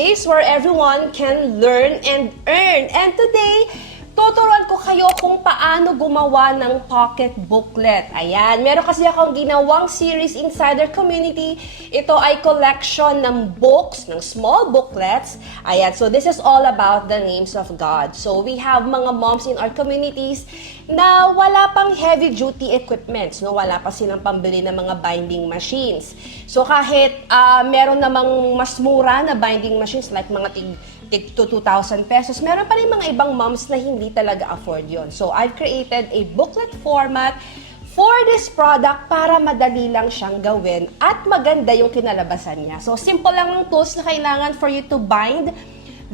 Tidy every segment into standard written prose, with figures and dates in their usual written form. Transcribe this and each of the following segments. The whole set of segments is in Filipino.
place where everyone can learn and earn. And today, tuturuan ko kayo kung paano gumawa ng pocket booklet. Ayan, meron kasi akong ginawang series inside our community. Ito ay collection ng books, ng small booklets. Ayan, so this is all about the names of God. So we have mga moms in our communities na wala pang heavy-duty equipments, no? Wala pa silang pambili ng mga binding machines. So kahit meron namang mas mura na binding machines like mga tig to 2,000 pesos, meron pa rin mga ibang moms na hindi talaga afford yon. So, I've created a booklet format for this product para madali lang siyang gawin at maganda yung kinalabasan niya. So, simple lang ang tools na kailangan for you to bind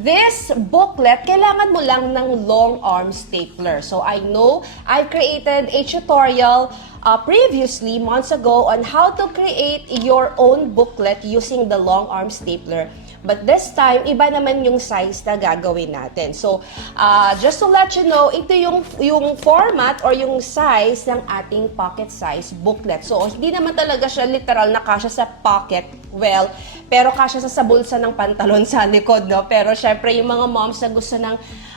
this booklet. Kailangan mo lang ng long arm stapler. So, I know I've created a tutorial previously, months ago, on how to create your own booklet using the long arm stapler. But this time, iba naman yung size na gagawin natin. So, just to let you know, ito yung format or yung size ng ating pocket size booklet. So, hindi naman talaga siya literal na kasya sa pocket. Well, pero kasya sa bulsa ng pantalon sa likod, no? Pero syempre, yung mga moms na gusto ng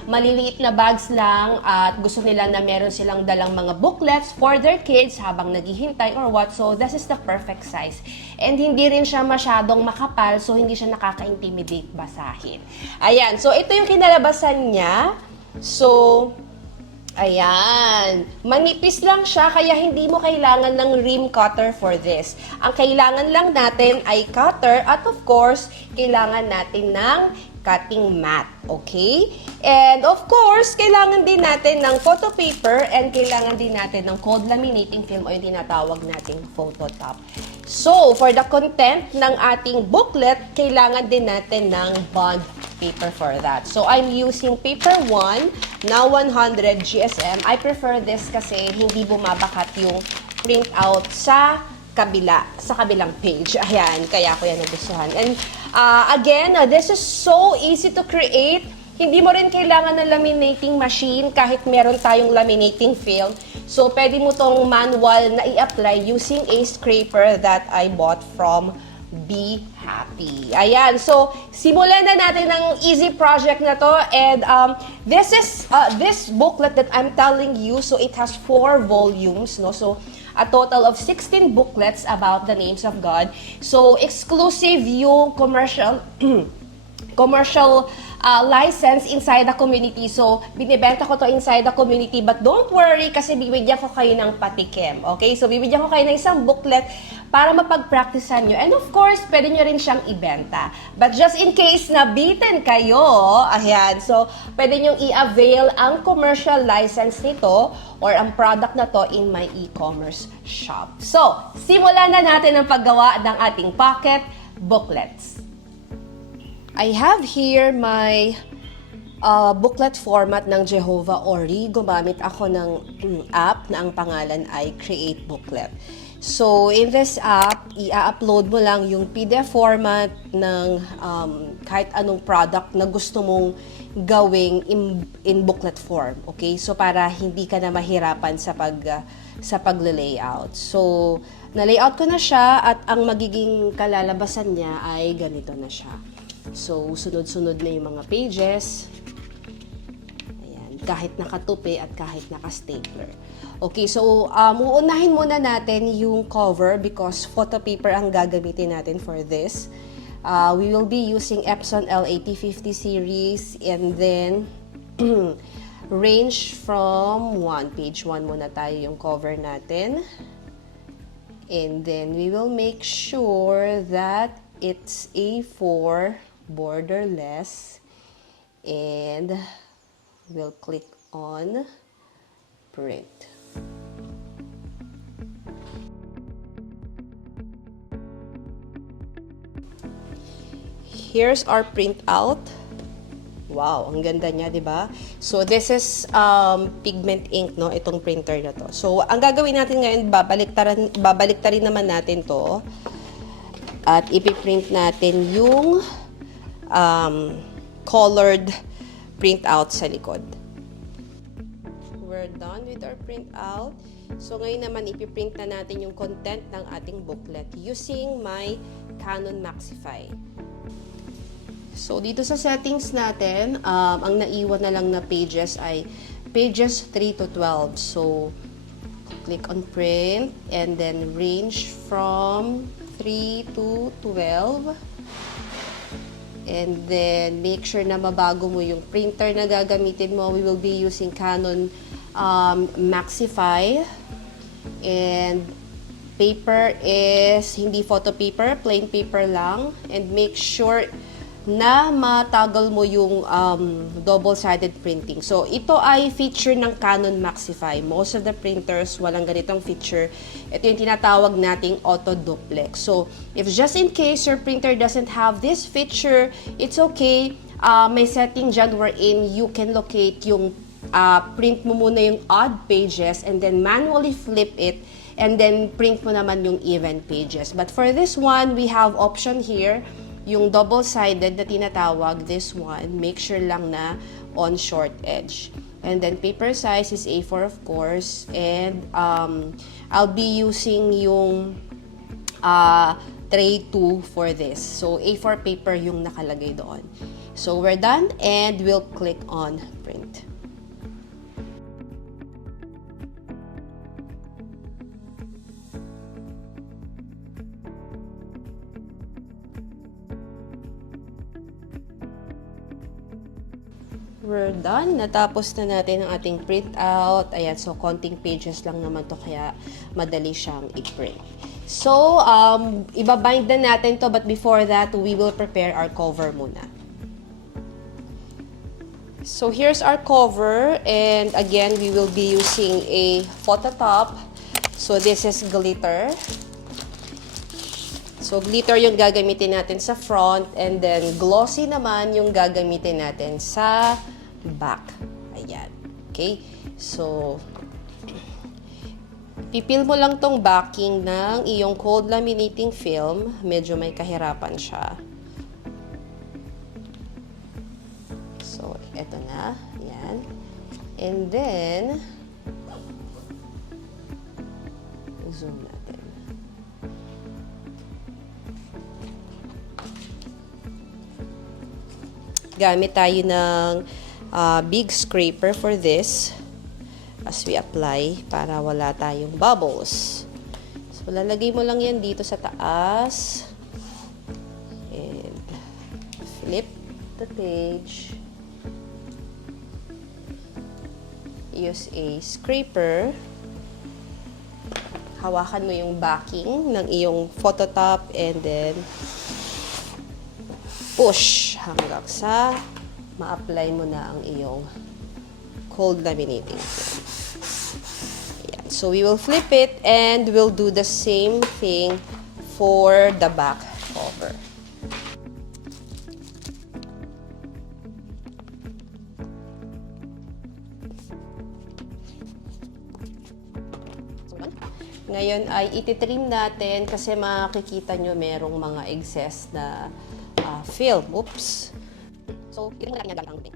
maliliit na bags lang at gusto nila na meron silang dalang mga booklets for their kids habang naghihintay or what. So, this is the perfect size. And hindi rin siya masyadong makapal, so hindi siya nakaka-intimidate basahin. Ayan. So, ito yung kinalabasan niya. So, ayan. Manipis lang siya, kaya hindi mo kailangan ng rim cutter for this. Ang kailangan lang natin ay cutter at of course, kailangan natin ng cutting mat. Okay? And of course, kailangan din natin ng photo paper and kailangan din natin ng cold laminating film o yung tinatawag nating photo top. So, for the content ng ating booklet, kailangan din natin ng bond paper for that. So, I'm using paper 1 na 100 GSM. I prefer this kasi hindi bumabakat yung printout sa kabilang page. Ayan, kaya ko yan nagustuhan. And again, this is so easy to create. Hindi mo rin kailangan ng laminating machine kahit meron tayong laminating film. So, pwede mo tong manual na i-apply using a scraper that I bought from Be Happy. Ayan. So, simulan na natin ang easy project na to. And this is this booklet that I'm telling you. So, it has 4 volumes. No? So, a total of 16 booklets about the names of God. So, exclusive yung commercial license inside the community. So, binibenta ko to inside the community. But don't worry kasi bibigyan ko kayo ng patikim. Okay? So, bibigyan ko kayo ng isang booklet para mapag-practicean nyo. And of course, pwede nyo rin siyang ibenta. But just in case nabitin kayo, ayan, so, pwede nyo i-avail ang commercial license nito or ang product na to in my e-commerce shop. So, simulan na natin ang paggawa ng ating pocket booklets. I have here my booklet format ng Jehovah Ori. Gumamit ako ng app na ang pangalan ay Create Booklet. So, in this app, i-upload mo lang yung PDF format ng kahit anong product na gusto mong gawing in booklet form. Okay? So, para hindi ka na mahirapan sa pag-layout. So, na-layout ko na siya at ang magiging kalalabasan niya ay ganito na siya. So, sunod-sunod na yung mga pages. Ayan, kahit nakatupi at kahit naka-stapler. Okay, so uunahin muna natin yung cover because photo paper ang gagamitin natin for this. We will be using Epson L8050 series and then range from 1. Page 1 muna tayo yung cover natin. And then we will make sure that it's A4 borderless and we'll click on print. Here's our printout. Wow, ang ganda niya, 'di ba? So this is pigment ink, no, itong printer na to. So ang gagawin natin ngayon, babaliktarin naman natin 'to. At ipiprint natin yung colored printout sa likod. We're done with our printout. So ngayon naman ipiprint na natin yung content ng ating booklet using my Canon Maxify. So, dito sa settings natin, ang naiwan na lang na pages ay pages 3 to 12. So, click on print and then range from 3 to 12. And then, make sure na mabago mo yung printer na gagamitin mo. We will be using Canon Maxify. And paper is hindi photo paper, plain paper lang. And make sure na matagal mo yung double-sided printing. So, ito ay feature ng Canon Maxify. Most of the printers, walang ganitong feature. Ito yung tinatawag nating auto-duplex. So, if just in case your printer doesn't have this feature, it's okay. May setting dyan wherein you can locate yung print mo muna yung odd pages and then manually flip it and then print mo naman yung even pages. But for this one, we have option here, yung double-sided na tinatawag, this one, make sure lang na on short edge. And then paper size is A4 of course. And I'll be using yung tray 2 for this. So A4 paper yung nakalagay doon. So we're done and we'll click on print. We're done. Natapos na natin ang ating print out. Ayan, so konting pages lang naman to kaya madali siyang i-print. So, ibabind na natin to but before that, we will prepare our cover muna. So, here's our cover and again, we will be using a photo top. So, this is glitter. So, glitter yung gagamitin natin sa front and then glossy naman yung gagamitin natin sa back. Ayan. Okay? So, pipil mo lang tong backing ng iyong cold laminating film. Medyo may kahirapan siya. So, eto na. Ayan. And then, zoom natin. Gamit tayo ng big scraper for this as we apply para wala tayong bubbles. So, lalagay mo lang yan dito sa taas and flip the page. Use a scraper. Hawakan mo yung backing ng iyong photo top and then push hanggang sa ma-apply mo na ang iyong cold laminating film. Ayan. So, we will flip it and we'll do the same thing for the back cover. Ngayon ay ititrim natin kasi makikita nyo merong mga excess na film. Oops. So, ito na natin yung gagawin.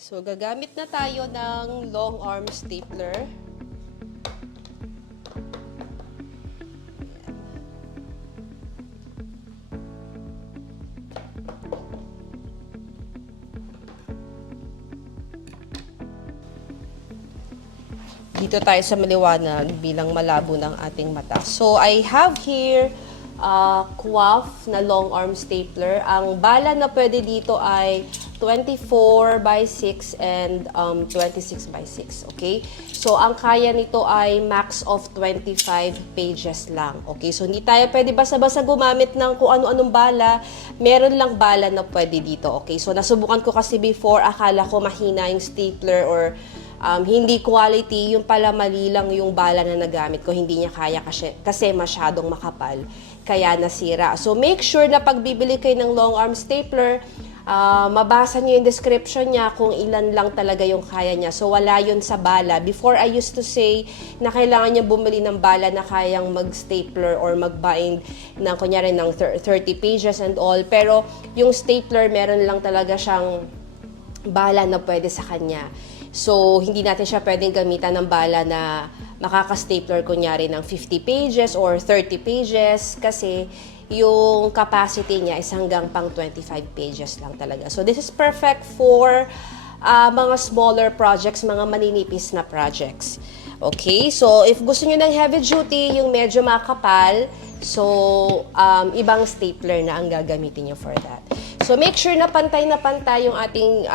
So, gagamit na tayo ng long arm stapler. Dito tayo sa maliwanag bilang malabo ng ating mata. So, I have here QAF na long arm stapler. Ang bala na pwede dito ay 24 by 6 and 26 by 6. Okay? So, ang kaya nito ay max of 25 pages lang. Okay? So, hindi tayo pwede basta-basta gumamit ng kung ano-anong bala. Meron lang bala na pwede dito. Okay? So, nasubukan ko kasi before, akala ko mahina yung stapler or hindi quality, yung pala mali lang yung bala na nagamit ko, hindi niya kaya kasi masyadong makapal, kaya nasira. So make sure na pag bibili kayo ng long arm stapler, mabasa niyo yung description niya kung ilan lang talaga yung kaya niya. So wala yun sa bala. Before I used to say na kailangan niya bumili ng bala na kayang mag-stapler or mag-bind ng kunyari ng 30 pages and all. Pero yung stapler meron lang talaga siyang bala na pwede sa kanya. So, hindi natin siya pwedeng gamitan ng bala na makaka-stapler kunyari ng 50 pages or 30 pages kasi yung capacity niya is hanggang pang 25 pages lang talaga. So, this is perfect for mga smaller projects, mga maninipis na projects. Okay? So, if gusto niyo ng heavy duty, yung medyo makapal, so, ibang stapler na ang gagamitin niyo for that. So, make sure na pantay yung ating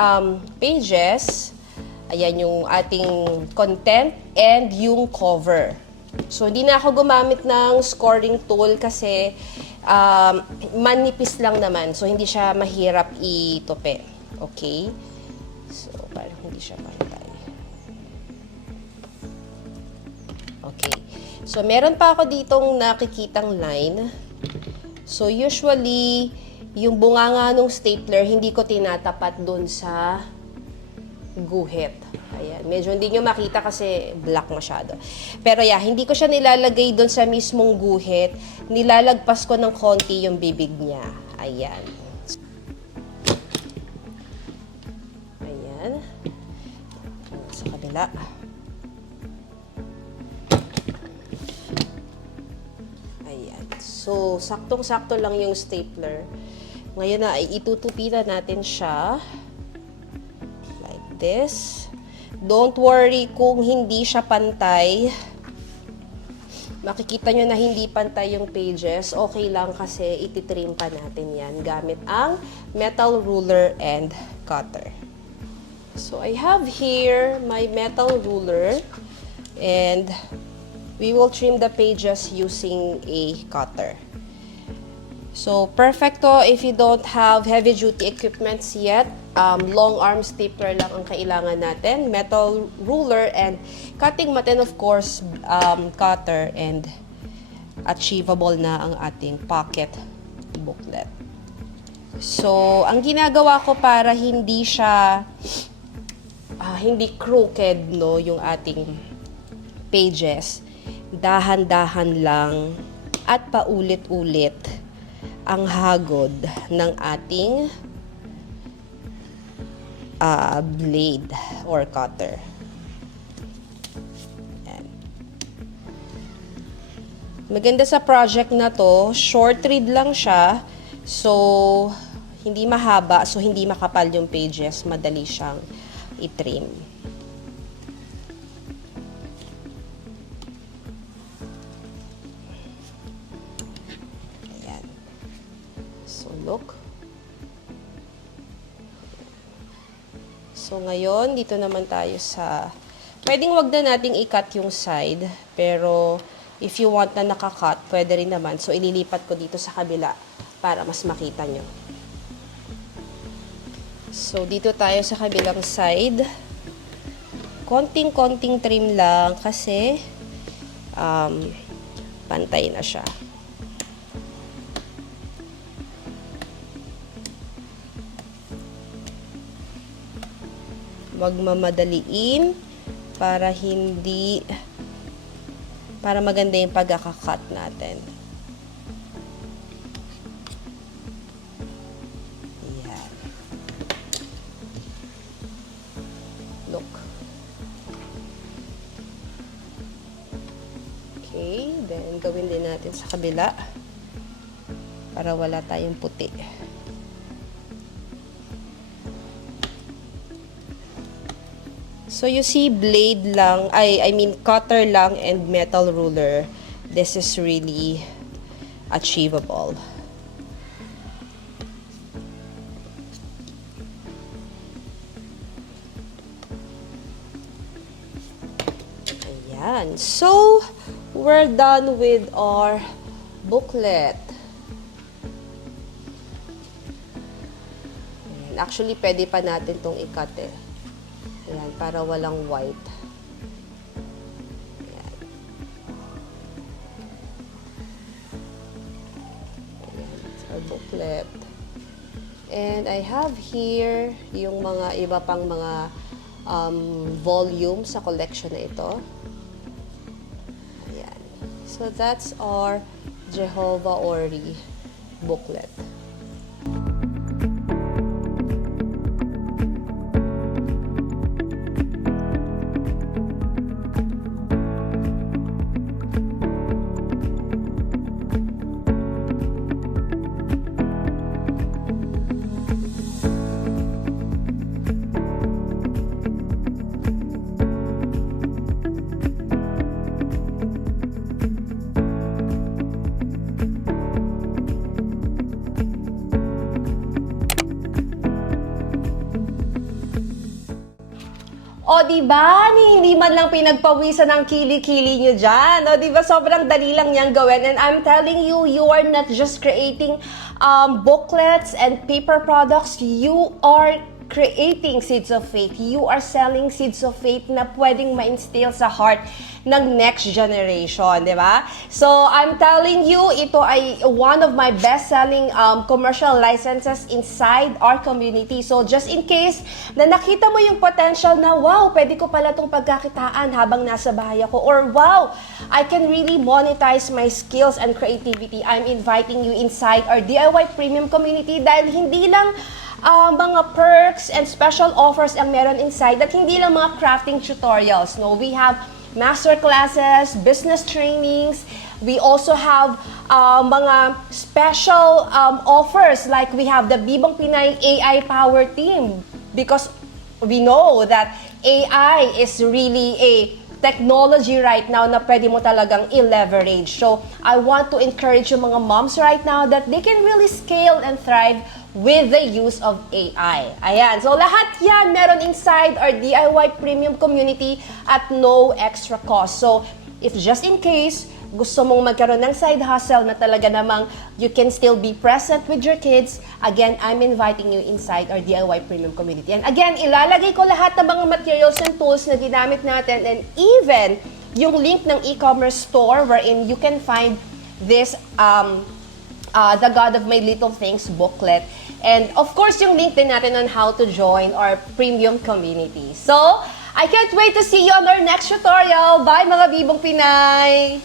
pages. Ayan yung ating content and yung cover. So, hindi na ako gumamit ng scoring tool kasi manipis lang naman. So, hindi siya mahirap itupi. Okay? So, parang hindi siya pantay. Okay. So, meron pa ako ditong nakikitang line. So, usually, yung bunganga ng stapler, hindi ko tinatapat dun sa guhit. Ayan. Medyo hindi nyo makita kasi black masyado. Pero yeah, hindi ko siya nilalagay doon sa mismong guhit. Nilalagpas ko ng konti yung bibig niya. Ayan. Ayan. Sa kabila. Ayan. So, saktong-sakto lang yung stapler. Ngayon na, itutupi na natin siya. This. Don't worry kung hindi siya pantay. Makikita nyo na hindi pantay yung pages. Okay lang kasi ititrim pa natin yan gamit ang metal ruler and cutter. So, I have here my metal ruler and we will trim the pages using a cutter. So, perfecto if you don't have heavy-duty equipments yet. Long arm stapler lang ang kailangan natin. Metal ruler and cutting mat and of course, cutter and achievable na ang ating pocket booklet. So, ang ginagawa ko para hindi siya, hindi crooked, no, yung ating pages, dahan-dahan lang at paulit-ulit ang hagod ng ating blade or cutter. Ayan. Maganda sa project na to, short read lang siya, so hindi mahaba, so hindi makapal yung pages, madali siyang i-trim. Look. So, ngayon, dito naman tayo sa... Pwedeng wag na nating i-cut yung side, pero if you want na naka-cut, pwede rin naman. So, ililipat ko dito sa kabila para mas makita nyo. So, dito tayo sa kabilang side. Konting-konting trim lang kasi pantay na siya. Wag mamadaliin para maganda yung pagkakakat natin. Ayan. Look. Okay, then gawin din natin sa kabila para wala tayong puti. So, you see, blade lang, I mean, cutter lang and metal ruler. This is really achievable. Ayan. So, we're done with our booklet. Ayan. Actually, pwede pa natin itong i-cut eh. Ayan, para walang white. Ayan. Ayan, our booklet. And I have here yung mga iba pang mga volume sa collection na ito. Ayan. So that's our Jehovah Ori booklet. O, di ba? Hindi man lang pinagpawisan ng kili-kili nyo dyan. O, di ba? Sobrang dali lang niyang gawin. And I'm telling you, you are not just creating booklets and paper products. You are creating seeds of faith. You are selling seeds of faith na pwedeng ma-instill sa heart ng next generation, di ba? So, I'm telling you, ito ay one of my best-selling commercial licenses inside our community. So, just in case na nakita mo yung potential na, wow, pwede ko pala itong pagkakitaan habang nasa bahay ako, or wow, I can really monetize my skills and creativity, I'm inviting you inside our DIY Premium community dahil hindi lang mga perks and special offers ang meron inside at hindi lang mga crafting tutorials. No, we have master classes, business trainings. We also have mga special offers like we have the Bibong Pinay AI Power Team because we know that AI is really a technology right now na pwede mo talagang i-leverage. So, I want to encourage yung mga moms right now that they can really scale and thrive with the use of AI. Ayan. So, lahat yan meron inside our DIY Premium community at no extra cost. So, if just in case gusto mong magkaroon ng side hustle na talaga namang you can still be present with your kids, again, I'm inviting you inside our DIY Premium community. And again, ilalagay ko lahat ng mga materials and tools na ginamit natin and even yung link ng e-commerce store wherein you can find this The God of My Little Things booklet. And of course, yung link din natin on how to join our premium community. So, I can't wait to see you on our next tutorial. Bye mga Bibong Pinay!